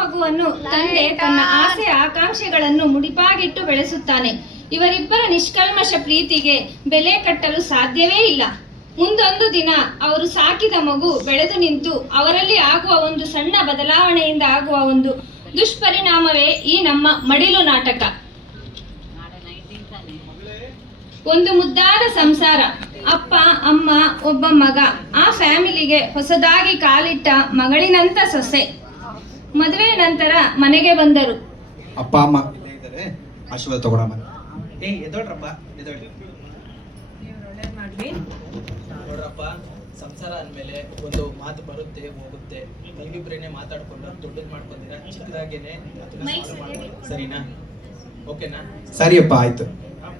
ಮಗುವನ್ನು ತಂದೆ ತನ್ನ ಆಸೆ ಆಕಾಂಕ್ಷೆಗಳನ್ನು ಮುಡಿಪಾಗಿಟ್ಟು ಬೆಳೆಸುತ್ತಾನೆ. ಇವರಿಬ್ಬರ ನಿಷ್ಕಲ್ಮಶ ಪ್ರೀತಿಗೆ ಬೆಲೆ ಕಟ್ಟಲು ಸಾಧ್ಯವೇ ಇಲ್ಲ. ಮುಂದೊಂದು ದಿನ ಅವರು ಸಾಕಿದ ಮಗು ಬೆಳೆದು ನಿಂತು ಅವರಲ್ಲಿ ಆಗುವ ಒಂದು ಸಣ್ಣ ಬದಲಾವಣೆಯಿಂದ ಆಗುವ ಒಂದು ದುಷ್ಪರಿಣಾಮವೇ ಈ ನಮ್ಮ ಮಡಿಲು ನಾಟಕ. ಒಂದು ಮುದ್ದಾದ ಸಂಸಾರ, ಅಪ್ಪ ಅಮ್ಮ ಒಬ್ಬ ಮಗ, ಆ ಫ್ಯಾಮಿಲಿಗೆ ಹೊಸದಾಗಿ ಕಾಲಿಟ್ಟ ಮಗಳಿನಂತ ಸೊಸೆ. ಮದುವೆ ನಂತರ ಮನೆಗೆ ಬಂದರು. ಅಪ್ಪ ಅಮ್ಮ ಇದ್ದಾರೆ, ಆಶೀರ್ವಾದ ತಗೊಳಮ್ಮ. ಎದೋಳ್ರಪ್ಪ ಎದೋಳಿ. ನೋಡ್ರಪ್ಪ, ಸಂಸಾರ ಅಂದಮೇಲೆ ಒಂದು ಮಾತು ಬರುತ್ತೆ ಹೋಗುತ್ತೆ. ನೀವಿಬ್ರೇನೆ ಮಾತಾಡ್ಕೊಂಡು ದೊಡ್ಡದು ಮಾಡ್ಕೊಂಡಿರ, ಚಿಕ್ಕದಾಗೇನೆ ಸರಿನಾ? ಓಕೆನಾ? ಸರಿಯಪ್ಪ, ಆಯ್ತು.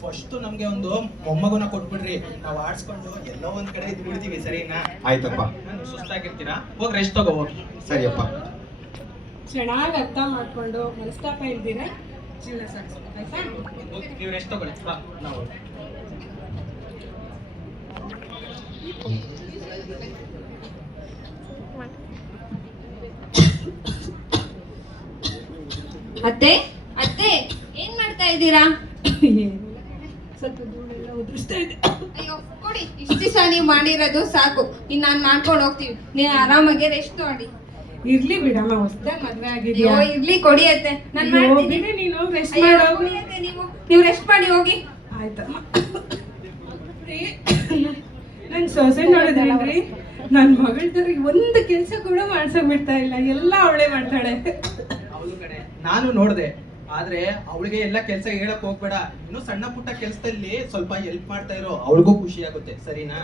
ಫಸ್ಟ್ ನಮ್ಗೆ ಒಂದು ಮೊಮ್ಮಗುನ ಕೊಟ್ಬಿಡ್ರಿ, ನಾವು ಆಡ್ಸ್ಕೊಂಡು ಎಲ್ಲೋ ಒಂದ್ ಕಡೆ ಇದು ಬಿಡ್ತೀವಿ. ಸರಿನಾ? ಆಯ್ತಪ್ಪ. ಸುಸ್ತಾಗಿರ್ತೀರಾ, ಹೋಗಿ ರೆಸ್ಟ್ ತಗೋ ಹೋಗಿ. ಸರಿಯಪ್ಪ. ಚೆನ್ನಾಗಿ ಅರ್ಥ ಮಾಡ್ಕೊಂಡು ಮನಸ್ತಾಪ ಇಲ್ದಿರ ಜೀವನ ಸಾಗಿಸ್ಬೇಕು. ಆಯ್ತಾ? ನೀವು ರೆಸ್ಟ್ ತಗೊಳ್ಳಿ. ನಾವು ಅತ್ತೆ ಅತ್ತೆ ಏನ್ ಮಾಡ್ತಾ ಇದ್ದೀರಾ? ಸ್ವಲ್ಪ ಧೂಳೆಲ್ಲ ಉದುರಿಸ್ತಾ ಇದೆ. ಅಯ್ಯೋ ಕೊಡಿ, ಇಷ್ಟು ದಿವಸ ನೀವು ಮಾಡಿರೋದು ಸಾಕು. ಇನ್ನು ನಾನು ಮಾಡ್ಕೊಂಡು ಹೋಗ್ತೀವಿ. ನೀವು ಆರಾಮಾಗಿ ರೆಸ್ಟ್ ಮಾಡಿ. ಇರ್ಲಿ ಬಿಡಮ್ಮ, ಹೊಸ್ದಾಗಿ ಮದ್ವೆ ಆಗಿದ್ಯಾ. ಇರ್ಲಿ ಕೊಡಿ ಅತ್ತೆ, ನಾನು ಬಿಡಿ, ನೀನು ರೆಸ್ಟ್ ಮಾಡೋಗು. ನೀವು ರೆಸ್ಟ್ ಮಾಡಿ ಹೋಗಿ. ಆಯ್ತಮ್ಮ. ನನ್ ಸೊಸೆ ನೋಡಿದ್ರಿ, ನನ್ ಮಗಳದವ್ರಿಗೆ ಒಂದು ಕೆಲಸ ಕೂಡ ಮಾಡ್ಸಕ್ ಬಿಡ್ತಾ ಇಲ್ಲ, ಎಲ್ಲ ಅವಳೇ ಮಾಡ್ತಾಳೆ. ನಾನು ನೋಡ್ದೆ, ಆದ್ರೆ ಅವಳಿಗೆ ಎಲ್ಲ ಕೆಲಸ ಹೇಳಕ್ ಹೋಗ್ಬೇಡ. ಇನ್ನು ಸಣ್ಣ ಪುಟ್ಟ ಕೆಲಸದಲ್ಲಿ ಸ್ವಲ್ಪ ಹೆಲ್ಪ್ ಮಾಡ್ತಾ ಇರೋ, ಅವಳಿಗೂ ಖುಷಿ ಆಗುತ್ತೆ. ಸರಿನಾ?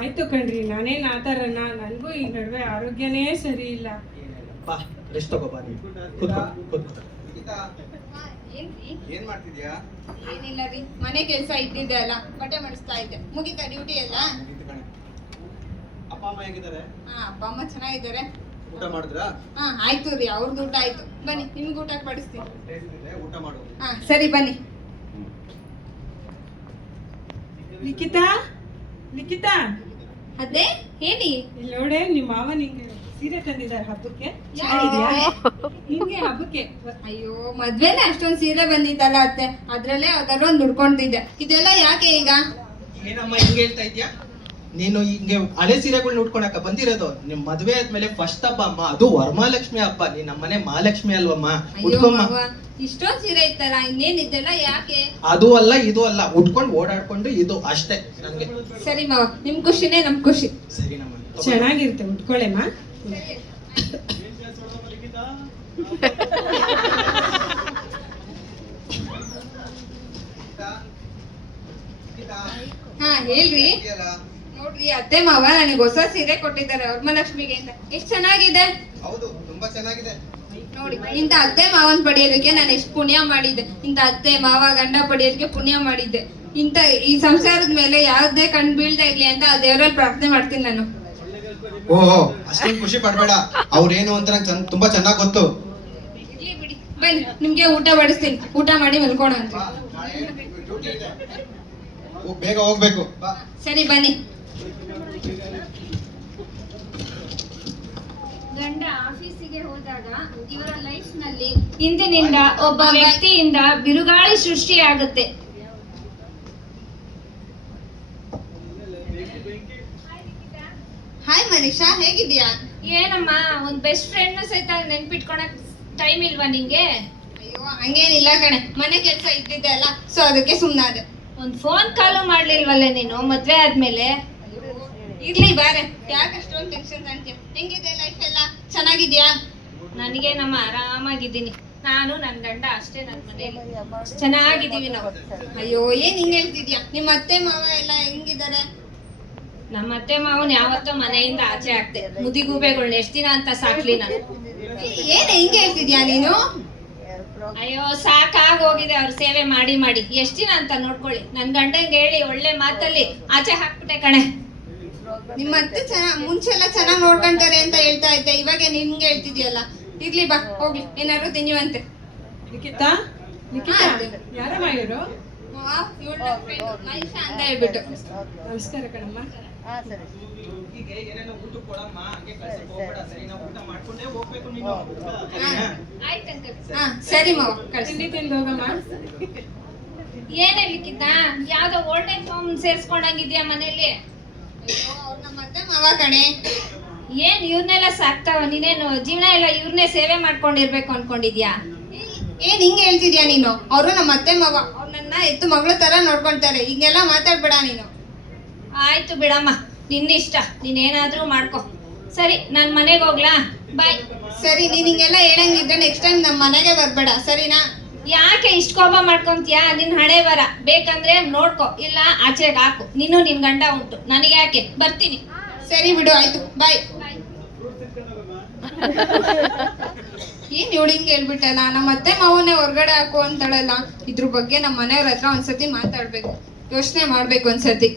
ಆಯ್ತು ಕಣ್ರಿ, ನಾನೇನ್ ಆತರನ, ನನ್ಗೂ ಈ ನಡುವೆ ಆರೋಗ್ಯನೇ ಸರಿ ಇಲ್ಲ. ಬಾ ರೆಸ್ಟ್ ತಗೋ, ಬಾ. ಏನ್ ಮಾಡ್ತಿದ್ಯಾ? ಏನಿಲ್ಲ ರೀ, ಮನೆ ಕೆಲಸ ಇದ್ದಿದ್ದೆ ಅಲ್ಲ, ಬಟ್ಟೆ ಮಾಡಿಸ್ತಾ ಇದ್ದೆ. ಮುಗಿತಾ ಡ್ಯೂಟಿ ಎಲ್ಲ? ಅಪ್ಪ ಅಮ್ಮ ಹೇಗಿದ್ದಾರೆ? ಅಪ್ಪ ಅಮ್ಮ ಚೆನ್ನಾಗಿದ್ದಾರೆ. ಊಟ ಮಾಡಿದ್ರಾ? ಆಯ್ತು ರೀ, ಅವ್ರದ್ದು ಊಟ ಆಯ್ತು. ಬನ್ನಿ, ನಿಮ್ಗೆ ಊಟಕ್ಕೆ ಬಡಿಸ್ತೀನಿ. ಊಟ ಮಾಡು. ಸರಿ ಬನ್ನಿ. ಲಿಖಿತಾ, ಲಿಖಿತಾ, ಅದೇ ಹೇಳಿ. ಇಲ್ಲಿ ನೋಡೆ, ನಿಮ್ಮ ಮಾವ ನಿಂಗೆ ಸೀರೆ ತಂದಿದ್ದಾರೆ ಹಬ್ಬಕ್ಕೆ. ನಿಂಗೆ ಹಬ್ಬಕ್ಕೆ. ಅಯ್ಯೋ, ಮದ್ವೆನೆ ಅಷ್ಟೊಂದು ಸೀರೆ ಬಂದಿದ್ದಲ್ಲ ಅತ್ತೆ, ಅದ್ರಲ್ಲೇ ಯಾವ್ದಾದ್ರು ಒಂದು ದುಡ್ಕೊಂಡಿದ್ದೆ. ಇದೆಲ್ಲ ಯಾಕೆ ಈಗ? ಏನಮ್ಮ ಹಿಂಗೆ ಹೇಳ್ತಾ ಇದ್ಯಾ? ನೀನು ಹಿಂಗೆ ಹಳೆ ಸೀರೆಗಳನ್ನ ಉಟ್ಕೊಳಕ ಬಂದಿರೋದು? ನಿಮ್ ಮದ್ವೆ ಆದ್ಮೇಲೆ ಫಸ್ಟ್ ಹಬ್ಬ ಅಮ್ಮ, ಅದು ವರಮಹಾಲಕ್ಷ್ಮಿ ಹಬ್ಬ. ನೀನ್ ನಮ್ಮನೆ ಮಹಾಲಕ್ಷ್ಮಿ ಅಲ್ವಮ್ಮ, ಉಟ್ಕೊಮ್ಮ. ಇಷ್ಟೊಂದ್ ಸೀರೆ ಇತ್ತಲ್ಲ, ಇನ್ನೇನಿದ್ದೆಲ್ಲ ಯಾಕೆ? ಅದು ಅಲ್ಲ ಇದು ಅಲ್ಲ, ಉಟ್ಕೊಂಡು ಓಡಾಡ್ಕೊಂಡು ಇದು ಅಷ್ಟೇ ನನ್ಗೆ. ಸರಿ ಮಾವ, ನಿಮ್ ಖುಷಿನೇ ನಮ್ ಖುಷಿ. ಸರಿ ನಮ್ಮ ಚೆನ್ನಾಗಿರುತ್ತೆ, ಉಟ್ಕೊಳ್ಳೆಮ್ಮ. ಹೇಳ್ರಿ. ನೋಡ್ರಿ, ಅತ್ತೆ ಮಾವ ನನಗೆ ಹೊಸ ಸೀರೆ ಕೊಟ್ಟಿದ್ದಾರೆ ವರಮಹಾಲಕ್ಷ್ಮಿಗೆ ಅಂತ. ಎಷ್ಟ್ ಚೆನ್ನಾಗಿದೆ. ಹೌದು, ತುಂಬಾ ಚೆನ್ನಾಗಿದೆ. ನೋಡಿ, ಇಂತ ಅತ್ತೆ ಮಾವನ್ ಪಡೆಯೋದಕ್ಕೆ ನಾನು ಎಷ್ಟು ಪುಣ್ಯ ಮಾಡಿದ್ದೆ. ಇಂತ ಅತ್ತೆ ಮಾವ ಗಂಡ ಪಡೆಯೋದಕ್ಕೆ ಪುಣ್ಯ ಮಾಡಿದ್ದೆ. ಇಂತ ಈ ಸಂಸಾರದ ಮೇಲೆ ಯಾವ್ದೇ ಕಣ್ ಬೀಳ್ತಾ ಇರ್ಲಿ ಅಂತ ಆ ದೇವರಲ್ಲಿ ಪ್ರಾರ್ಥನೆ ಮಾಡ್ತೀನಿ ನಾನು. ಓಹೋ, ಅಷ್ಟೊಂದು ಖುಷಿ ಪಡ್ಬೇಡ. ಅವ್ರೇನು ಅಂತ ನಂಗೆ ತುಂಬಾ ಚೆನ್ನಾಗಿ ಗೊತ್ತು. ಇರ್ಲಿ ಬಿಡಿ, ಬನ್ನಿ ನಿಮ್ಗೆ ಊಟ ಬಡಿಸ್ತೀನಿ. ಊಟ ಮಾಡಿ ಮಲ್ಕೋಣ ಅಂತ. ಬೇಗ ಹೋಗ್ಬೇಕು. ಸರಿ ಬನ್ನಿ. ಗಂಡ ಆಫೀಸಿಗೆ ಹೋದಾಗ ಇವರ ಲೈಫ್ ನಲ್ಲಿ ಇಂದಿನಿಂದ ಒಬ್ಬ ವ್ಯಕ್ತಿಯಿಂದ ಬಿರುಗಾಳಿ ಸೃಷ್ಟಿಯಾಗುತ್ತೆ. ಹಾಯ್ ಮನೀಷಾ, ಹೇಗಿದ್ಯಾ? ಏನಮ್ಮ, ಒಂದ್ ಬೆಸ್ಟ್ ಫ್ರೆಂಡ್ ಸಹಿತ ನೆನ್ಪಿಟ್ಕೊಳಕ್ ಟೈಮ್ ಇಲ್ವಾ ನಿಂಗೆ? ಅಯ್ಯೋ ಹಂಗೇನಿಲ್ಲ ಕಣೆ, ಮನೆ ಕೆಲ್ಸ ಇದ್ದಿದ್ದೆ ಅಲ್ಲ, ಸೊ ಅದಕ್ಕೆ ಸುಮ್ನಾದೆ. ಒಂದ್ ಫೋನ್ ಕಾಲು ಮಾಡ್ಲಿಲ್ವಲ್ಲ ನೀನು ಮದ್ವೆ ಆದ್ಮೇಲೆ? ಇರ್ಲಿ ಬಾರೆ, ಯಾಕೆ ಅಷ್ಟೊಂದು ಟೆನ್ಷನ್ ಅಂತೀಯ? ಹೆಂಗಿದೆ ಲೈಫ್ ಎಲ್ಲ? ಚೆನ್ನಾಗಿದ್ಯಾ? ನನಗೆ ನಮ್ಮ ಆರಾಮಾಗಿದ್ದೀನಿ. ನಾನು ನನ್ ಗಂಡ ಅಷ್ಟೇ, ನನ್ ಮನೇಲಿ ಚೆನ್ನಾಗಿದ್ದೀವಿ ನಾವು. ಅಯ್ಯೋ ಏನ್ ಹಿಂಗ್ ಹೇಳ್ತಿದ್ಯಾ? ನಿಮ್ಮ ಅತ್ತೆ ಮಾವ ಎಲ್ಲ ಹೆಂಗಿದ್ದಾರೆ? ನಮ್ಮ ಅತ್ತೆ ಮಾವನ್ ಯಾವತ್ತೋ ಮನೆಯಿಂದ ಆಚೆ ಆಗ್ತೆ. ಮುದಿಗೂಬೆಗಳ್ನ ಎಷ್ಟ್ ದಿನ ಅಂತ ಸಾಕ್ಲಿ ನಾನು. ಏನ್ ಹೆಂಗ್ ಹೇಳ್ತಿದ್ಯಾ ನೀನು? ಅಯ್ಯೋ ಸಾಕಾಗೋಗಿದೆ ಅವ್ರ ಸೇವೆ ಮಾಡಿ ಮಾಡಿ. ಎಷ್ಟ್ ದಿನ ಅಂತ ನೋಡ್ಕೊಳ್ಳಿ. ನನ್ ಗಂಡಂಗೆ ಹೇಳಿ ಒಳ್ಳೆ ಮಾತಲ್ಲಿ ಆಚೆ ಹಾಕ್ಬಿಟ್ಟೆ ಕಣೆ. ನಿಮ್ಮ ಅತ್ತೆ ಮುಂಚೆ ಎಲ್ಲ ಚೆನ್ನಾಗ್ ನೋಡ್ಕೊಂತಾರೆ ಅಂತ ಹೇಳ್ತಾ ಇದ್ದೆ, ಇವಾಗ ನಿನ್ಗೆ ಹೇಳ್ತಿದ್ಯಲ್ಲ. ಇರ್ಲಿ ಬಾ, ಹೋಗ್ಲಿ, ಏನಾದ್ರು ತಿನ್ನುವಂತೆ. ಲಿಖಿತಾ, ಲಿಖಿತಾ, ಯಾರಮ್ಮ ಇವರು? ಮನೀಷಾ ಅಂತ ಹೇಳ್ಬಿಟ್ಟು. ನಮಸ್ಕಾರ ಕಣಮ್ಮ. ಹುಡುಗಿಗೆ ಏನೇನೋ ಊಟ ಕೊಡಮ್ಮ, ಹಂಗೆ ಕಳ್ಸಕ್ ಹೋಗ್ಬೇಡ ಸರಿನಾ? ಊಟ ಮಾಡ್ಕೊಂಡೇ ಹೋಗ್ಬೇಕು ನೀನು, ಸರಿನಾ? ಆಯ್ತು ಅಂಕಲ್. ಹಾ ಸರಿ ಮಾವ ಕಳ್ಸಿ. ತಿಂಡಿ ತಿಂದು ಹೋಗಮ್ಮ. ಏನ್ ಹೇಳ್ಲಿಕ್ಕಿದ್ದ? ಯಾವ್ದೋ ಓಲ್ಡ್ ಏಜ್ ಹೋಮ್ ಸೇರ್ಸ್ಕೊಂಡಂಗಿದ್ಯಾ ಮನೇಲಿ? ಅವ್ರು ನಮ್ಮ ಅತ್ತೆ ಮಾವ ಕಣೆ. ಏನ್ ಇವ್ರನ್ನೆಲ್ಲ ಸಾಕ್ತಾವ? ನೀನೇನು ಜೀವನ ಎಲ್ಲ ಇವ್ರನ್ನೇ ಸೇವೆ ಮಾಡ್ಕೊಂಡಿರ್ಬೇಕು ಅನ್ಕೊಂಡಿದ್ಯಾ? ಏನ್ ಹಿಂಗ್ ಹೇಳ್ತಿದ್ಯಾ ನೀನು? ಅವರು ನಮ್ಮ ಅತ್ತೆ ಮಾವ, ಅವ್ರು ನನ್ನ ಎತ್ತು ಮಗಳ ತರ ನೋಡ್ಕೊಂತಾರೆ. ಹಿಂಗೆಲ್ಲ ಮಾತಾಡ್ಬೇಡ ನೀನು. ಆಯ್ತು ಬಿಡಮ್ಮ, ನಿನ್ನಿಷ್ಟ, ನೀನೇನಾದ್ರೂ ಮಾಡ್ಕೊ. ಸರಿ ನಾನ್ ಮನೆಗೆ ಹೋಗ್ಲಾ? ಬಾಯ್. ಸರಿ, ನೀನ್ ಹಿಂಗೆಲ್ಲ ಹೇಳಂಗಿದ್ರೆ ನೆಕ್ಸ್ಟ್ ಟೈಮ್ ನಮ್ಮ ಮನೆಗೆ ಬರ್ಬೇಡ, ಸರಿನಾ? ಯಾಕೆ ಇಷ್ಟ ಕೋಪ ಮಾಡ್ಕೊಂತೀಯಾ? ನಿನ್ ಹಣೆ ಬರ, ಬೇಕಂದ್ರೆ ನೋಡ್ಕೊ, ಇಲ್ಲ ಆಚೆಗೆ ಹಾಕು. ನೀನು ನಿನ್ ಗಂಡ ಉಂಟು, ನನಗೆ ಯಾಕೆ? ಬರ್ತೀನಿ. ಸರಿ ಬಿಡು, ಆಯ್ತು, ಬಾಯ್. ಏನ್ ಇವಳು ಹಿಂಗ್ ಹೇಳ್ಬಿಟ್ಟಲ್ಲ, ನಮ್ಮ ಅತ್ತೆ ಮಾವನ್ನೇ ಹೊರ್ಗಡೆ ಹಾಕು ಅಂತಾಳಲ್ಲ. ಇದ್ರ ಬಗ್ಗೆ ನಮ್ಮ ಮನೆಯವ್ರ ಹತ್ರ ಒಂದ್ಸತಿ ಮಾತಾಡ್ಬೇಕು, ಯೋಚನೆ ಮಾಡ್ಬೇಕು ಒಂದ್ಸತಿ.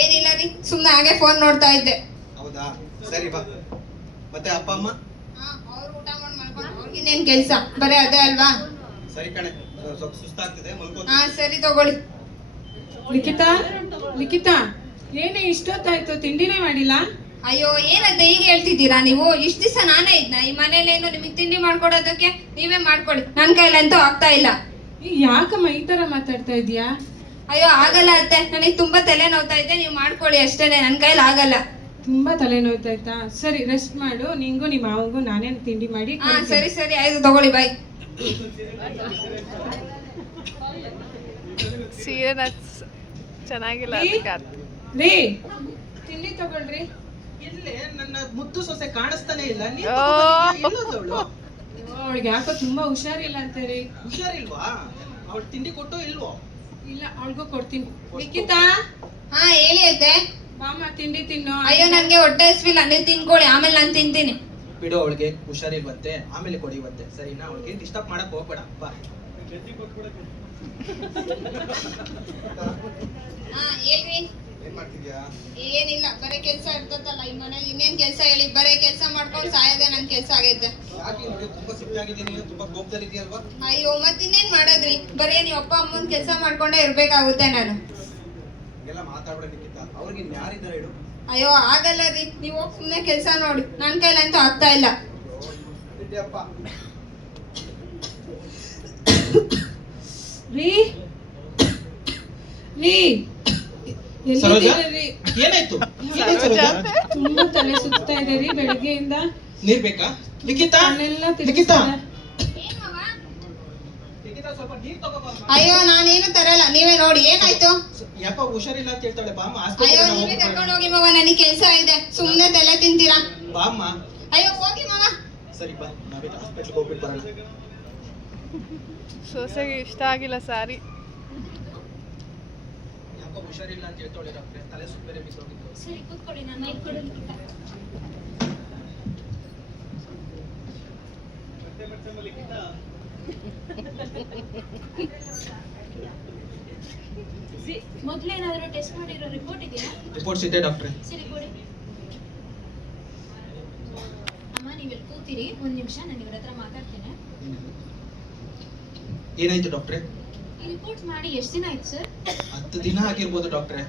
ಏನಿಲ್ಲ ರೀ, ಸುಮ್ನೆ ಹಾಗೆ ಫೋನ್ ನೋಡ್ತಾ ಇದ್ದೆ. ಹೌದಾ, ಸರಿ ಬಾ. ಮತ್ತೆ ಅಪ್ಪ ಅಮ್ಮ? ಅವ್ರು ಊಟ ಮಾಡಿ ಮಾಡ್ಕೊಂಡು ಅವ್ರಿಗಿನ್ನೇನ್ ಕೆಲ್ಸ, ಬರೀ ಅದೇ ಅಲ್ವಾ? ಸರಿ ಕಣೆ, ಸ್ವಲ್ಪ ಸುಸ್ತಾಗ್ತಿದೆ, ಮಲ್ಕೋ. ಹಾ ಸರಿ ತಗೊಳ್ಳಿ. ಲಿಖಿತಾ ಏನೇ ಇಷ್ಟೊತ್ತಾಯ್ತು, ತಿಂಡಿನೇ ಮಾಡಿಲ್ಲ? ಅಯ್ಯೋ ಏನಂತ ಈಗ ಹೇಳ್ತಿದ್ದೀರಾ ನೀವು? ಇಷ್ಟ ದಿವಸ ನಾನೇ ಇದ್ನ ಈ ಮನೇಲೇನು? ನಿಮಗೆ ತಿಂಡಿ ಮಾಡ್ಕೊಡೋದಕ್ಕೆ ನೀವೇ ಮಾಡ್ಕೊಳ್ಳಿ, ನನ್ ಕೈಲಂತೂ ಆಗ್ತಾ ಇಲ್ಲ. ಯಾಕಮ್ಮ ಈ ತರ ಮಾತಾಡ್ತಾ ಇದೀಯಾ? ಅಯ್ಯೋ ಆಗಲ್ಲ ಅತ್ತೆ, ನನಗೆ ತುಂಬಾ ತಲೆ ನೋವ್ತಾ ಇದೆ, ನೀವು ಮಾಡ್ಕೊಳ್ಳಿ ಅಷ್ಟೇನೆ, ನನ್ ಕೈಲಿ ಆಗಲ್ಲ. ತುಂಬಾ ತಲೆ ನೋಯ್ತಾಯ್ತಾ? ಸರಿ ರೆಸ್ಟ್ ಮಾಡು, ನಿಂಗೂ ನಿಮ್ಮ ಮಾವಂಗೂ ನಾನೇನು ತಿಂಡಿ ಮಾಡಿ ಹಾ ಸರಿ ಸರಿ ಆಯ್ತು, ತಗೊಳ್ಳಿ, ಬಾಯ್. ಸೀರೆ ಚೆನ್ನಾಗಿಲ್ಲ ರೀ ತಿಂಡಿ ತಗೊಳ್ರಿ. ಇಲ್ಲೇ ನನ್ನ ಮುದ್ದು ಸೊಸೆ ಕಾಣಿಸ್ತಾನೆ ಇಲ್ಲ. ಅವಳಿಗೆ ಯಾಕೋ ತುಂಬಾ ಹುಷಾರಿಲ್ಲ ಅಂತಾರೆ. ಹುಷಾರಿಲ್ವಾ? ಅವಳು ತಿಂಡಿ ಕೊಟ್ಟು ಇಲ್ವೋ? ಇಲ್ಲ, ಅವಳಿಗೂ ಕೊಡ್ತೀನಿ. ಲಿಖಿತಾ ಹಾ ಹೇಳಿ ಅತ್ತೆ. ಮಾಮ ತಿಂಡಿ ತಿನ್ನು. ಅಯ್ಯೋ ನನ್ಗೆ ಹೊಟ್ಟೆ ಹಸ್ವಿಲ್ಲ, ನೀವು ತಿನ್ಕೊಳ್ಳಿ, ಆಮೇಲೆ ನಾನು ತಿಂತೀನಿ. ಬಿಡು, ಅವಳಿಗೆ ಹುಷಾರಿಲ್ವಂತೆ, ಆಮೇಲೆ ಕೊಡಿವಂತೆ, ಸರಿನಾ? ಅವಳಿಗೆ ಡಿಸ್ಟರ್ಬ್ ಮಾಡಕ್ ಹೋಗ್ಬೇಡ. ಬಾ. ಹಾ ಹೇಳ್ರಿ. ಏನ್ ಮಾಡ್ತಿದ್ಯಾ? ಏನಿಲ್ಲ, ಬರೀ ಕೆಲ್ಸ ಇರ್ತದಲ್ಲ ಈ ಮನೇಲಿ, ಇನ್ನೇನ್ ಕೆಲ್ಸ ಹೇಳಿ? ಬರೀ ಕೆಲ್ಸ ಮಾಡ್ಕೊಂಡು ಸಾಯದೆ ನನ್ ಕೆಲ್ಸ ಆಗೈತೆ. ಯಾಕೆ ತುಂಬಾ ಸಿಟ್ಟಾಗಿದ್ದೀನಿ, ತುಂಬಾ ಕೋಪದಲ್ಲಿದ್ಯಲ್ವಾ? ಅಯ್ಯೋ ಮತ್ತಿನ್ನೇನ್ ಮಾಡೋದ್ರಿ, ಬರೀ ನೀವು ಅಪ್ಪ ಅಮ್ಮನ್ ಕೆಲ್ಸ ಮಾಡ್ಕೊಂಡೇ ಇರ್ಬೇಕಾಗುತ್ತೆ ನಾನು. ಎಲ್ಲ ಮಾತಾಡ್ಬೇಕಿತ್ತ, ಅವ್ರಿಗೆ ಯಾರಿದ್ದಾರೆ ಹೇಳು? ಅಯ್ಯೋ ಆಗಲ್ಲ ರೀ, ನೀವು ಹೋಗಿ ಸುಮ್ನೆ ಕೆಲ್ಸ ನೋಡಿ, ನನ್ ಕೈಲಂತೂ ಆಗ್ತಾ ಇಲ್ಲ. ರೀ ರೀ ಸರೋಜಾ? ಎಲ್ಲಿದ್ದೀರಾ ರೀ? ಏನಾಯ್ತು? ತುಂಬಾ ತಲೆ ಸುತ್ತಾ ಇದೆ ರೀ ಬೆಳಗ್ಗೆಯಿಂದ. ನೀರ್ ಬೇಕಾ? ಲಿಖಿತಾ, ಕಣ್ಣೆಲ್ಲ ಲಿಖಿತಾ, ತಿರುಗಿಸ್ತಾ. ಲಿಖಿತಾ, ಸ್ವಲ್ಪ ನೀರ್ ತಗೋಬಾ. ಅಯ್ಯೋ ನಾನೇನು ತರಲ್ಲ, ನೀವೇ ನೋಡಿ. ಏನಾಯ್ತು? ಯಾಕ ಹುಷಾರಿಲ್ಲ ಅಂತ ಹೇಳ್ತಾಳೆ, ಬಾಮ್ಮ. ಅಯ್ಯೋ ನೀವೇ ಕರ್ಕೊಂಡು ಹೋಗಿ ಮಾವ, ನನಗೆ ಕೆಲ್ಸ ಇದೆ, ಸುಮ್ನೆ ತಲೆ ತಿಂತೀರಾ. ಬಾಮ್ಮ. ಅಯ್ಯೋ ಹೋಗಿ ಮಾವ. ಸರಿ ಬಾ, ನಾವೇ ಹಾಸ್ಪಿಟ್ಲ್ಗೆ ಹೋಗ್ಬಿಟ್ಟು ಬರೋಣ. ಸೊಸೆಗೆ ಇಷ್ಟ ಆಗಿಲ್ಲ ಸಾರಿ. ಯಾಕೋ ಹುಷಾರಿಲ್ಲ ಅಂತ ಹೇಳ್ತಾಳೆ ಡಾಕ್ಟ್ರೆ, ತಲೆ ಸುತ್ತ ಬೇರೆ ಬಿದ್ದೋಗಿತ್ತು. ಸರಿ ಕೂತ್ಕೊಳ್ಳಿ, ನಾನು ಮೈಕ್ ಕೊಡೋದು. ಮೊದ್ಲೇನಾದ್ರೂ ಟೆಸ್ಟ್ ಮಾಡಿರೋ ರಿಪೋರ್ಟ್ ಇದೆಯಾ? ರಿಪೋರ್ಟ್ಸ್ ಇದೆ ಡಾಕ್ಟ್ರೆ. ಸರಿ ಕೊಡಿ. ಅಮ್ಮ ನೀವೆಲ್ಲಿ ಕೂತೀರಿ, ಒಂದ್ ನಿಮಿಷ ನಾನು ಇವ್ರ ಹತ್ರ ಮಾತಾಡ್ತೇನೆ. ಏನಾಯ್ತು ಡಾಕ್ಟ್ರೆ? ಈ ರಿಪೋರ್ಟ್ ಮಾಡಿ ಎಷ್ಟು ದಿನ ಆಯ್ತು ಸರ್? 10 ದಿನ ಆಗಿರ್ಬೋದು ಡಾಕ್ಟ್ರೆ.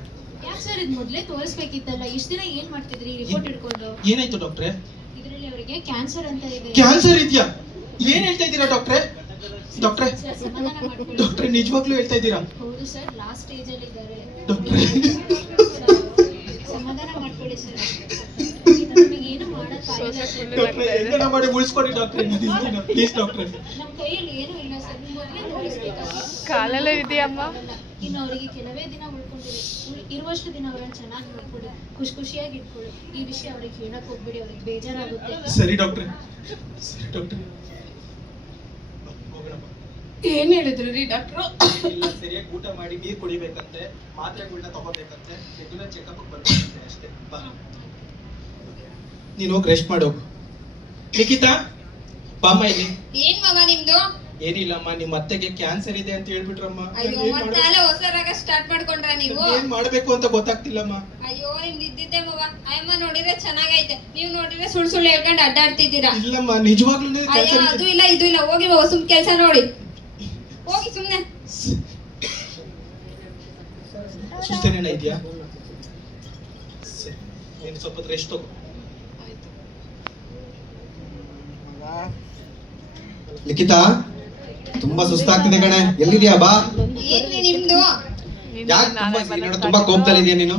ಯಾಕೆ ಸರ್ ಇದು ಮೊದಲೇ ತೋರಿಸ್ಬೇಕಿತ್ತಲ್ಲ, ಇಷ್ಟು ದಿನ ಏನ್ ಮಾಡ್ತಿದ್ರಿ ಈ ರಿಪೋರ್ಟ್ ಹಿಡ್ಕೊಂಡು? ಏನಾಯ್ತು ಡಾಕ್ಟ್ರೆ? ಇದರಲ್ಲಿ ಅವರಿಗೆ ಕ್ಯಾನ್ಸರ್ ಅಂತ ಇದೆ. ಕ್ಯಾನ್ಸರ್ ಇದೆಯಾ? ಏನ್ ಹೇಳ್ತಾ ಇದ್ದೀರಾ ಡಾಕ್ಟ್ರೆ? ಡಾಕ್ಟ್ರೆ, ಸರ್ ಸಮಾಧಾನ ಮಾಡ್ಕೊಳ್ಳಿ. ಡಾಕ್ಟ್ರೆ ನಿಜವಾಗ್ಲೂ ಹೇಳ್ತಾ ಇದ್ದೀರಾ? ಹೌದು ಸರ್, ಲಾಸ್ಟ್ ಸ್ಟೇಜ್ ಅಲ್ಲಿ ಇದ್ದಾರೆ. ಡಾಕ್ಟ್ರೆ, ಸಮಾಧಾನ ಮಾಡ್ಕೊಳ್ಳಿ ಸರ್, ನಮಗೆ ಏನು ಮಾಡಕ್ಕಾಗಿಲ್ಲ ಸರ್. ಡಾಕ್ಟ್ರೆ ಹೆಂಗನ ಮಾಡಿ ಉಳಿಸ್ಕೊಡಿ ಡಾಕ್ಟ್ರೆ, ಪ್ಲೀಸ್ ಡಾಕ್ಟ್ರೆ. ನಮ್ಮ ಕೈಯಲ್ಲಿ ಏನೂ ಇಲ್ಲ ಸರ್, ನೀವು ಮೊದಲೇ ತೋರಿಸ್ಬೇಕಾಗಿ. ಕಾಲಲ್ಲೇ ಇದೆಯಮ್ಮ. ಇನ್ನು ಅವರಿಗೆ ಕೆಲವೇ ದಿನ ಉಳ್ಕೊಂಡಿದೆ. ಇರುವಷ್ಟು ದಿನ ಅವರನ್ನು ಚೆನ್ನಾಗಿ ನೋಡ್ಕೊಳ್ಳಿ, ಖುಷಿಯಾಗಿ ಇಟ್ಕೊಳ್ಳಿ. ಈ ವಿಷಯ ಅವ್ರಿಗೆ ಹೇಳಕ್ ಹೋಗ್ಬೇಡಿ, ಅವ್ರಿಗೆ ಬೇಜಾರಾಗುತ್ತೆ. ಸರಿ ಡಾಕ್ಟ್ರೆ, ಸರಿ ಡಾಕ್ಟ್ರೆ. ಏನ್ ಹೇಳಿದ್ರು ರೀ ಡಾಕ್ಟ್ರು? ಇಲ್ಲ, ಸರಿಯಾಗಿ ಊಟ ಮಾಡಿ ನೀರು ಕುಡಿಬೇಕಂತೆ, ಮಾತ್ರೆಗಳನ್ನ ತಗೋಬೇಕಂತೆ, ರೆಗ್ಯುಲರ್ ಚೆಕಪ್ ಬರ್ಬೇಕಂತೆ, ಅಷ್ಟೇ. ಬಾ, ನೀನು ಹೋಗಿ ರೆಸ್ಟ್ ಮಾಡೋಗು. ನಿಖಿತಾ, ಬಾಮ್ಮ ಇಲ್ಲಿ. ಏನ್ ಮಗ ನಿಮ್ದು? ಏನಿಲ್ಲಮ್ಮ, ನಿಮ್ಮ ಅತ್ತೆಗೆ ಕ್ಯಾನ್ಸರ್ ಇದೆ ಅಂತ ಹೇಳ್ಬಿಟ್ರಮ್ಮ. ಅಯ್ಯೋ ಮತ್ತೆ ಅಲ್ಲ ಹೊಸ ರಾಗ ಸ್ಟಾರ್ಟ್ ಮಾಡ್ಕೊಂಡ್ರ ನೀವು? ಏನ್ ಮಾಡ್ಬೇಕು ಅಂತ ಗೊತ್ತಾಗ್ತಿಲ್ಲಮ್ಮ. ಅಯ್ಯೋ ನಿಮ್ದು ಇದ್ದಿದ್ದೆ ಮಗ. ಅಯ್ಯಮ್ಮ ನೋಡಿದ್ರೆ ಚೆನ್ನಾಗೈತೆ, ನೀವು ನೋಡಿದ್ರೆ ಸುಳ್ಳು ಸುಳ್ಳು ಹೇಳ್ಕೊಂಡು ಅಡ್ಡಾಡ್ತಿದ್ದೀರಾ. ಇಲ್ಲಮ್ಮ, ನಿಜವಾಗ್ಲೂ ಅಯ್ಯೋ ಕ್ಯಾನ್ಸರ್ ಅದು ಇದೆ. ಇಲ್ಲ ಇದು ಇಲ್ಲ, ಹೋಗಿ ಮಗ ಸುಮ್ ಕೆಲ್ಸ ನೋಡಿ, ಹೋಗಿ ಸುಮ್ನೆ. ಸುಸ್ತೇನೇನ ಇದೆಯಾ? ಸರಿ, ನೀನು ಸ್ವಲ್ಪ ಹೊತ್ತು ರೆಸ್ಟ್ ತಗೋ. ಲಿಖಿತಾ ತುಂಬಾ ಸುಸ್ತಾಗ್ತಿದೆ ಕಣೆ, ಎಲ್ಲಿದ್ಯಾ ಬಾ. ಏನ್ರಿ ನಿಮ್ದು? ಯಾಕೆ ತುಂಬಾ ಕೋಪದಲ್ಲಿದ್ಯಾ ನೀನು?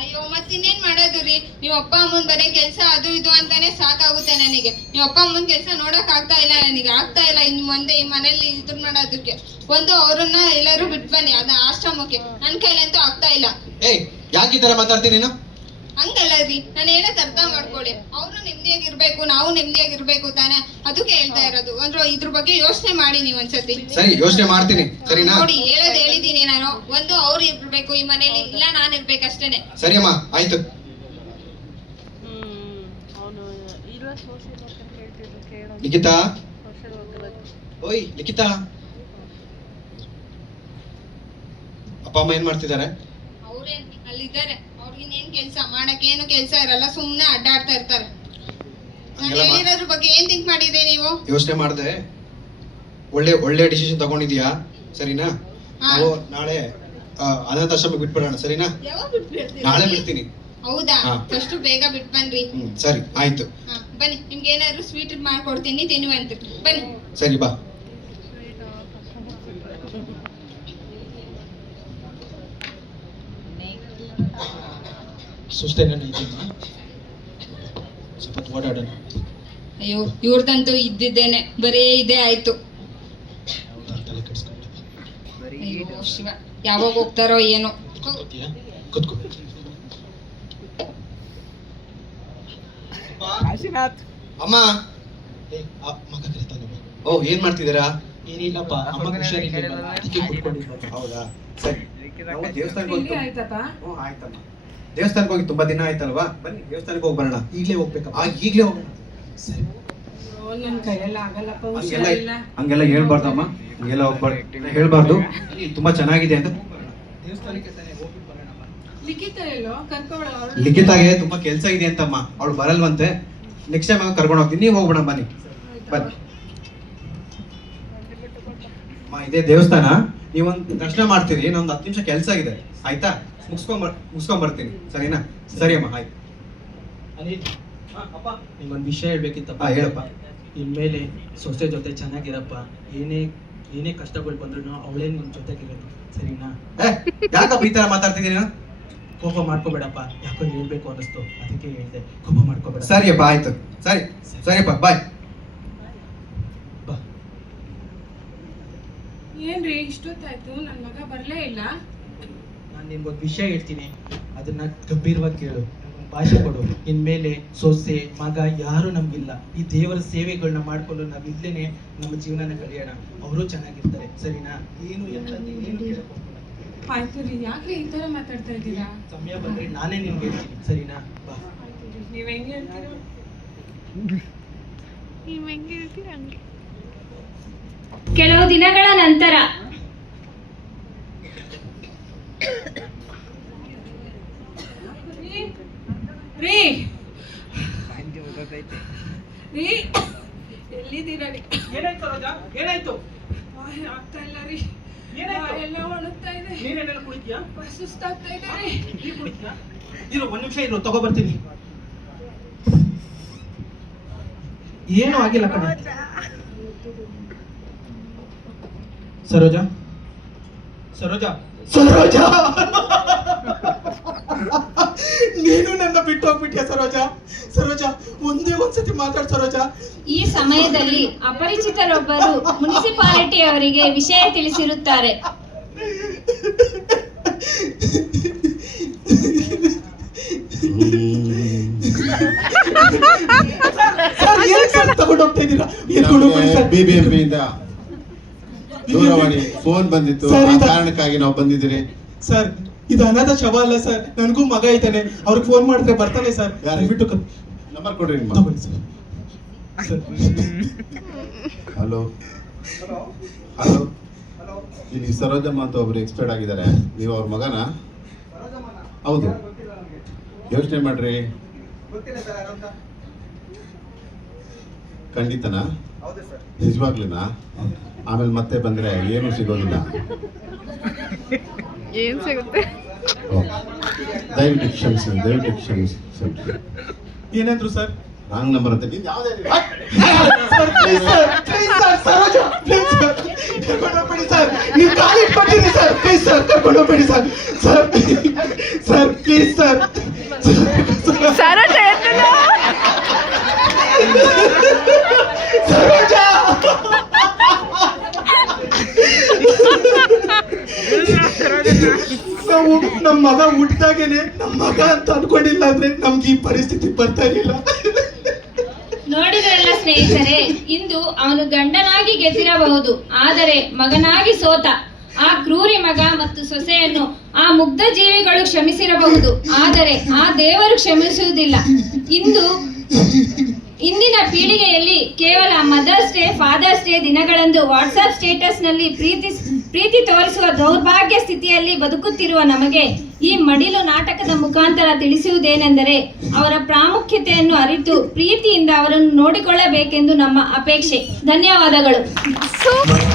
ಅಯ್ಯೋ ಮತ್ತಿನ್ನೇನ್ ಮಾಡೋದು ರೀ, ನೀವ್ ಅಪ್ಪ ಅಮ್ಮನ್ ಬರೀ ಕೆಲ್ಸ ಅದು ಇದು ಅಂತಾನೆ ಸಾಕಾಗುತ್ತೆ ನನಗೆ. ನೀವ್ ಅಪ್ಪ ಅಮ್ಮನ್ ಕೆಲ್ಸ ನೋಡಕ್ ಆಗ್ತಾ ಇಲ್ಲ ನನಗೆ, ಆಗ್ತಾ ಇಲ್ಲ ಇನ್ ಮುಂದೆ ಈ ಮನೇಲಿ ಇದ್ರ ಮಾಡೋದಕ್ಕೆ. ಒಂದು ಅವ್ರನ್ನ ಎಲ್ಲರೂ ಬಿಟ್ ಬನ್ನಿ ಅದ ಆಶ್ರಮಕ್ಕೆ, ನನ್ ಕೈಲಂತೂ ಆಗ್ತಾ ಇಲ್ಲ. ಏಯ್ ಯಾಕೆ ಈ ತರ ಮಾತಾಡ್ತೀನಿ ನೀನು? ಹಂಗಲ್ಲ ರೀ, ನಾನು ಹೇಳೋದ್ ಅರ್ಥ ಮಾಡ್ಕೊಳ್ಳಿ. ಅವ್ರು ನೆಮ್ಮದಿಯಾಗಿರ್ಬೇಕು, ನಾವು ನೆಮ್ಮದಿಯಾಗಿರ್ಬೇಕು ತಾನೆ, ಅದಕ್ಕೆ ಹೇಳ್ತಾ ಇರೋದು. ಅಂದ್ರೆ ಇದ್ರ ಬಗ್ಗೆ ಯೋಚನೆ ಮಾಡಿ ನೀವ್ ಒಂದ್ಸತಿ. ಸರಿ ಯೋಚನೆ ಮಾಡ್ತೀನಿ, ಸರಿನಾ? ನೋಡಿ ಹೇಳೋದ್ ಹೇಳಿದೀನಿ ನಾನು. ಒಂದು ಅವ್ರು ಇರ್ಬೇಕು ಈ ಮನೇಲಿ, ಇಲ್ಲ ನಾನ್ ಇರ್ಬೇಕಷ್ಟೇನೆ. ಸರಿ ಅಮ್ಮ, ಆಯ್ತು. ಲಿಖಿತಾ, ಓಯ್ ಲಿಖಿತಾ, ಅಪ್ಪ ಅಮ್ಮ ಏನ್ ಮಾಡ್ತಿದ್ದಾರೆ? ಅವ್ರೇನ್ ಅಲ್ಲಿದ್ದಾರೆ, ಅವ್ರಿಗಿನ್ನೇನ್ ಕೆಲ್ಸ ಮಾಡಕ್ಕೆ ಏನು ಕೆಲ್ಸ ಇರಲ್ಲ, ಸುಮ್ನೆ ಅಡ್ಡಾಡ್ತಾ ಇರ್ತಾರೆ. ನಾನು ಹಂಗೆಲ್ಲ ಹೇಳಿರೋದ್ರ ಬಗ್ಗೆ ಏನ್ ಥಿಂಕ್ ಮಾಡಿದ್ರಿ ನೀವು? ಯೋಚನೆ ಮಾಡ್ದೆ, ಒಳ್ಳೆ ಡಿಸಿಷನ್ ತಗೊಂಡಿದ್ಯಾ, ಸರಿನಾ? ಹಾ. ನಾವು ನಾಳೆ ಅನಾಥಾಶ್ರಮಕ್ಕೆ ಬಿಟ್ಬಿಡೋಣ, ಸರಿನಾ? ಯಾವಾಗ ಬಿಟ್ಬಿಡ್ತೀರಿ? ನಾಳೆ ಬಿಡ್ತೀನಿ. ಹೌದಾ? ಹಾ. ಫಸ್ಟ್ ಬೇಗ ಬಿಟ್ ಬನ್ರಿ. ಸರಿ ಆಯ್ತು. ಹಾ ಬನ್ನಿ, ನಿಮ್ಗೆ ಏನಾದ್ರು ಸ್ವೀಟ್ ಮಾಡ್ಕೊಡ್ತೀನಿ ತಿನ್ನುವಂತ. ಬನ್ನಿ. ಸರಿ ಬಾ. ಸುಸ್ತೇನೇನ ಇದೆಯಾ? ಸ್ವಲ್ಪ ಹೊತ್ತು ಓಡಾಡೋಣ. ಅಯ್ಯೋ ಇವ್ರದಂತೂ ಇದ್ದಿದ್ದೇನೆ, ಬರೇ ಇದೇ ಆಯ್ತು. ತಲೆ ಕೆಡಿಸ್ಕೊಂಡು ಅಯ್ಯೋ ಶಿವ, ಯಾವಾಗ ಹೋಗ್ತಾರೋ ಏನೋ. ಕೂತ್ಕೋತೀಯಾ? ಕೂತ್ಕೋ. ಅಮ್ಮ. ಏ, ಆ ಮಗ ಕರೀತಾನೆ ಬಾ. ಓ ಏನ್ ಮಾಡ್ತಿದ್ದೀರಾ? ಏನಿಲ್ಲಪ್ಪ, ಅಮ್ಮ ಹುಷಾರಿಲ್ಲ, ಅದಕ್ಕೆ ಕೂತ್ಕೊಂಡಿದ್ದೆ. ಹೌದಾ, ಸರಿ. ನಾವು ದೇವಸ್ಥಾನಕ್ಕೆ ತಿಂಡಿ ಹೋಗಿ ಆಯ್ತಪ್ಪ? ಆಯ್ತಮ್ಮ. ದೇವಸ್ಥಾನಕ್ಕೆ ಹೋಗಿ ತುಂಬಾ ದಿನ ಆಯ್ತಲ್ವಾ, ಬನ್ನಿ ದೇವಸ್ಥಾನಕ್ಕೆ ಹೋಗಿ ಬರೋಣ. ಈಗಲೇ ಹೋಗ್ಬೇಕಪ್ಪ. ಈಗ್ಲೇ ಹೋಗೋಣ. ಸರಿ. ಅಯ್ಯೋ, ನನ್ ಕೈಯೆಲ್ಲ ಆಗಲ್ಲಪ್ಪ, ಹಂಗೆಲ್ಲ ಹುಷಾರಿಲ್ಲ. ಹಂಗೆಲ್ಲ ಹೇಳ್ಬಾರ್ದಮ್ಮ, ಹಂಗೆಲ್ಲ ಹೋಗ್ಬಾರ್ದು, ಹೇಳ್ಬಾರ್ದು. ತುಂಬಾ ಚೆನ್ನಾಗಿದೆ ಅಂತ ದೇವಸ್ಥಾನಕ್ಕೆ ತಾನೇ ಹೋಗಿ ಬರೋಣ ಬಾ. ಲಿಖಿತ ಎಲ್ಲೋ ಕರ್ಕೊಳ್ಳೋ? ಲಿಖಿತಾಗೆ ತುಂಬಾ ಕೆಲ್ಸ ಇದೆ ಅಂತಮ್ಮ, ಅವಳು ಬರಲ್ವಂತೆ. ನೆಕ್ಸ್ಟ್ ಟೈಮ್ ಕರ್ಕೊಂಡು ಹೋಗ್ತೀನಿ, ನೀವು ಹೋಗ್ಬಿಡ ಬನ್ನಿ. ಬನ್ನಿ ಅಮ್ಮ, ಇದೇ ದೇವಸ್ಥಾನ. ನೀವೊಂದು ದರ್ಶನ ಮಾಡ್ತೀರಿ, ಇನ್ನೊಂದು 10 ನಿಮಿಷ ಕೆಲಸ ಇದೆ, ಆಯ್ತಾ? ಮುಗಿಸ್ಕೊಂಡ್ ಬರ್ತೀನಿ, ಸರಿನಾ? ಸರಿ ಅಮ್ಮ, ಆಯ್ತು. ಅನಿಲ್, ಅಪ್ಪ ನಿಂಗೊಂದು ವಿಷಯ ಹೇಳ್ಬೇಕಿತ್ತಪ್ಪ. ಹೇಳಪ್ಪ. ಇನ್ಮೇಲೆ ಸೊಸೆ ಜೊತೆ ಚೆನ್ನಾಗಿರಪ್ಪ. ಏನೇ ಕಷ್ಟಗಳು ಬಂದ್ರು ಅವಳೇ ನಿನ್ ಜೊತೆಗಿರೋದು, ಸರಿನಾ? ಯಾಕಪ್ಪ ಈ ತರ ಮಾತಾಡ್ತಿದ್ದೀನಿ ನಾನು? ಕೋಪ ಮಾಡ್ಕೋಬೇಡಪ್ಪ, ಯಾಕೋ ಹೇಳ್ಬೇಕು ಅನ್ನಿಸ್ತು, ಅದಕ್ಕೆ ಹೇಳಿದೆ. ಕೋಪ ಮಾಡ್ಕೋಬೇಡ. ಸರಿಯಪ್ಪ, ಆಯ್ತು. ಸರಿಯಪ್ಪ, ಬಾಯ್. ಬಾ. ಏನ್ರಿ ಇಷ್ಟೊತ್ತಾಯ್ತು, ನನ್ ಮಗ ಬರ್ಲೇ ಇಲ್ಲ? ನಾನು ನಿನ್ಗೊಂದು ವಿಷಯ ಹೇಳ್ತೀನಿ, ಅದನ್ನ ಗಂಭೀರವಾಗಿ ಕೇಳು, ಭಾಷೆ ಕೊಡು. ಇನ್ಮೇಲೆ ಸೊಸೆ ಮಗ ಯಾರು ನಮ್ಗಿಲ್ಲ. ಈ ದೇವರ ಸೇವೆಗಳನ್ನ ಮಾಡ್ಕೊಂಡು ನಾವ್ ಇಲ್ಲೇನೆ ನಮ್ಮ ಜೀವನನ ಕಲಿಯೋಣ. ಅವರು ಚೆನ್ನಾಗಿರ್ತಾರೆ, ಸರಿನಾ? ಏನು ಕೇಳಕ್ ಹೋಗ್ಬೇಡ. ಆಯ್ತು ರೀ, ಯಾಕ್ರಿ ಈ ತರ ಮಾತಾಡ್ತಾ ಇದ್ದೀರಾ? ಸಮಯ ಬಂದ್ರೆ ನಾನೇ ನಿನ್ಗೆ ಹೇಳ್ತೀನಿ, ಸರಿನಾ? ಬಾ. ಆಯ್ತು ರೀ, ನೀವ್ ಹೆಂಗೆ ಹೇಳ್ತೀರೋ. ನೀವು ಹೆಂಗೆ ಹೇಳ್ತೀರ ಹಂಗೆ. ಕೆಲವು ದಿನಗಳ ನಂತರ ರೀ ರೀ, ಎಲ್ಲಿದ್ದೀರಾ ರೀ? ಏನಾಯ್ತು ರೋಜಾ? ಏನಾಯ್ತು? ಆಗ್ತಾ ಇಲ್ಲ ರೀ, ಏನಾಯ್ತು? ಎಲ್ಲ ಒಣಗ್ತಾ ಇದೆ, ನೀನೇನೆಲ್ಲ ಕುಡಿತೀಯಾ? ಸುಸ್ತಾಗ್ತಾ ಇದೆ ರೀ. ನೀ ಕುಡಿತೀಯಾ? ಇರು, 1 ನಿಮಿಷ ಇರು, ತಗೋಬರ್ತೀನಿ. ಏನು ಆಗಿಲ್ಲ ಕಣೆ. ಸರೋಜಾ, ಸರೋಜಾ, ಸರೋಜಾ, ನೀನು ನನ್ನ ಬಿಟ್ಟು ಹೋಗ್ಬಿಟ್ಯಾ ಸರೋಜಾ? ಸರೋಜಾ, ಒಂದ್ಸತಿ ಮಾತಾಡ್ ಸರೋಜಾ. ಈ ಸಮಯದಲ್ಲಿ ಅಪರಿಚಿತರೊಬ್ಬರು ಮುನ್ಸಿಪಾಲಿಟಿಯವರಿಗೆ ವಿಷಯ ತಿಳಿಸಿರುತ್ತಾರೆ. ತಗೊಂಡು ಹೋಗ್ತಾ ಇದ್ದೀರಾ? BBMP ಇಂದ ದೂರವಾಣಿ ಫೋನ್ ಬಂದಿತ್ತು, ಆ ಕಾರಣಕ್ಕಾಗಿ ನಾವು ಬಂದಿದ್ದೀರಿ. ಸರ್, ಇದು ಅನಾಥ ಶವ ಅಲ್ಲ ಸರ್, ನನಗೂ ಮಗ ಇದ್ದಾನೆ, ಅವ್ರಿಗೆ ಫೋನ್ ಮಾಡಿದ್ರೆ ಬರ್ತಾನೆ ಸರ್. ಯಾರಿಗೆ? ನಂಬರ್ ಕೊಡ್ರಿ ನಿಮ್ಮ. ತಗೊಳ್ಳಿ ಸರ್. ಹಲೋ ಹಲೋ, ಇಲ್ಲಿ ಸರೋಜಮ್ಮ ಅಂತ ಒಬ್ರು ಎಕ್ಸ್ಪೈರ್ಡ್ ಆಗಿದ್ದಾರೆ, ನೀವು ಅವ್ರ ಮಗನ? ಹೌದು, ಯೋಚನೆ ಮಾಡ್ರಿ. ಖಂಡಿತನಾ? ನಿಜವಾಗ್ಲೂನಾ? ಆಮೇಲೆ ಮತ್ತೆ ಬಂದ್ರೆ ಏನು ಸಿಗೋದಿಲ್ಲ. ಏನ್ ಸಿಗುತ್ತೆ? ದಯವಿಟ್ಟು ಕ್ಷಮಿಸಿ ಏನಾದ್ರು ಸರ್? ರಾಂಗ್ ನಂಬರ್ ಅಂತ ನೀನು ಯಾವುದೇ sir please sir Saroja please sir ಕರ್ಕೊಂಡು ಹೋಗ್ಬೇಡಿ ಸರ್, ನೀವು ಕಾಲಿಗೆ ಪಟ್ಟಿರಿ ಸರ್, ಪ್ಲೀಸ್ ಸರ್ ಕರ್ಕೊಂಡು ಹೋಗ್ಬೇಡಿ sir, sir please sir. Saroja ಎತ್ತಲ್ಲ. ಸರೋಜ ನಾವು ನಮ್ಮ ಮಗ ಹುಟ್ಟಿದಾಗೇನೆ ನಮ್ಮ ಮಗ ಅಂತ ಅನ್ಕೊಂಡಿಲ್ಲ ಅಂದ್ರೆ ನಮ್ಗೆ ಈ ಪರಿಸ್ಥಿತಿ ಬರ್ತಾ ಇರಲಿಲ್ಲ. ನೋಡಿದ್ರಲ್ಲ ಸ್ನೇಹಿತರೆ, ಇಂದು ಅವನು ಗಂಡನಾಗಿ ಗೆದ್ದಿರಬಹುದು, ಆದರೆ ಮಗನಾಗಿ ಸೋತ. ಆ ಕ್ರೂರಿ ಮಗ ಮತ್ತು ಸೊಸೆಯನ್ನು ಆ ಮುಗ್ಧ ಜೀವಿಗಳು ಕ್ಷಮಿಸಿರಬಹುದು, ಆದರೆ ಆ ದೇವರು ಕ್ಷಮಿಸುವುದಿಲ್ಲ. ಇಂದಿನ ಪೀಳಿಗೆಯಲ್ಲಿ ಕೇವಲ ಮದರ್ಸ್ ಡೇ, ಫಾದರ್ಸ್ ಡೇ ದಿನಗಳಂದು ವಾಟ್ಸ್ಆಪ್ ಸ್ಟೇಟಸ್ ನಲ್ಲಿ ಪ್ರೀತಿ ತೋರಿಸುವ ದೌರ್ಭಾಗ್ಯ ಸ್ಥಿತಿಯಲ್ಲಿ ಬದುಕುತ್ತಿರುವ ನಮಗೆ ಈ ಮಡಿಲು ನಾಟಕದ ಮುಖಾಂತರ ತಿಳಿಸುವುದೇನೆಂದರೆ, ಅವರ ಪ್ರಾಮುಖ್ಯತೆಯನ್ನು ಅರಿತು ಪ್ರೀತಿಯಿಂದ ಅವರನ್ನು ನೋಡಿಕೊಳ್ಳಬೇಕೆಂದು ನಮ್ಮ ಅಪೇಕ್ಷೆ. ಧನ್ಯವಾದಗಳು. ಸೂಪರ್.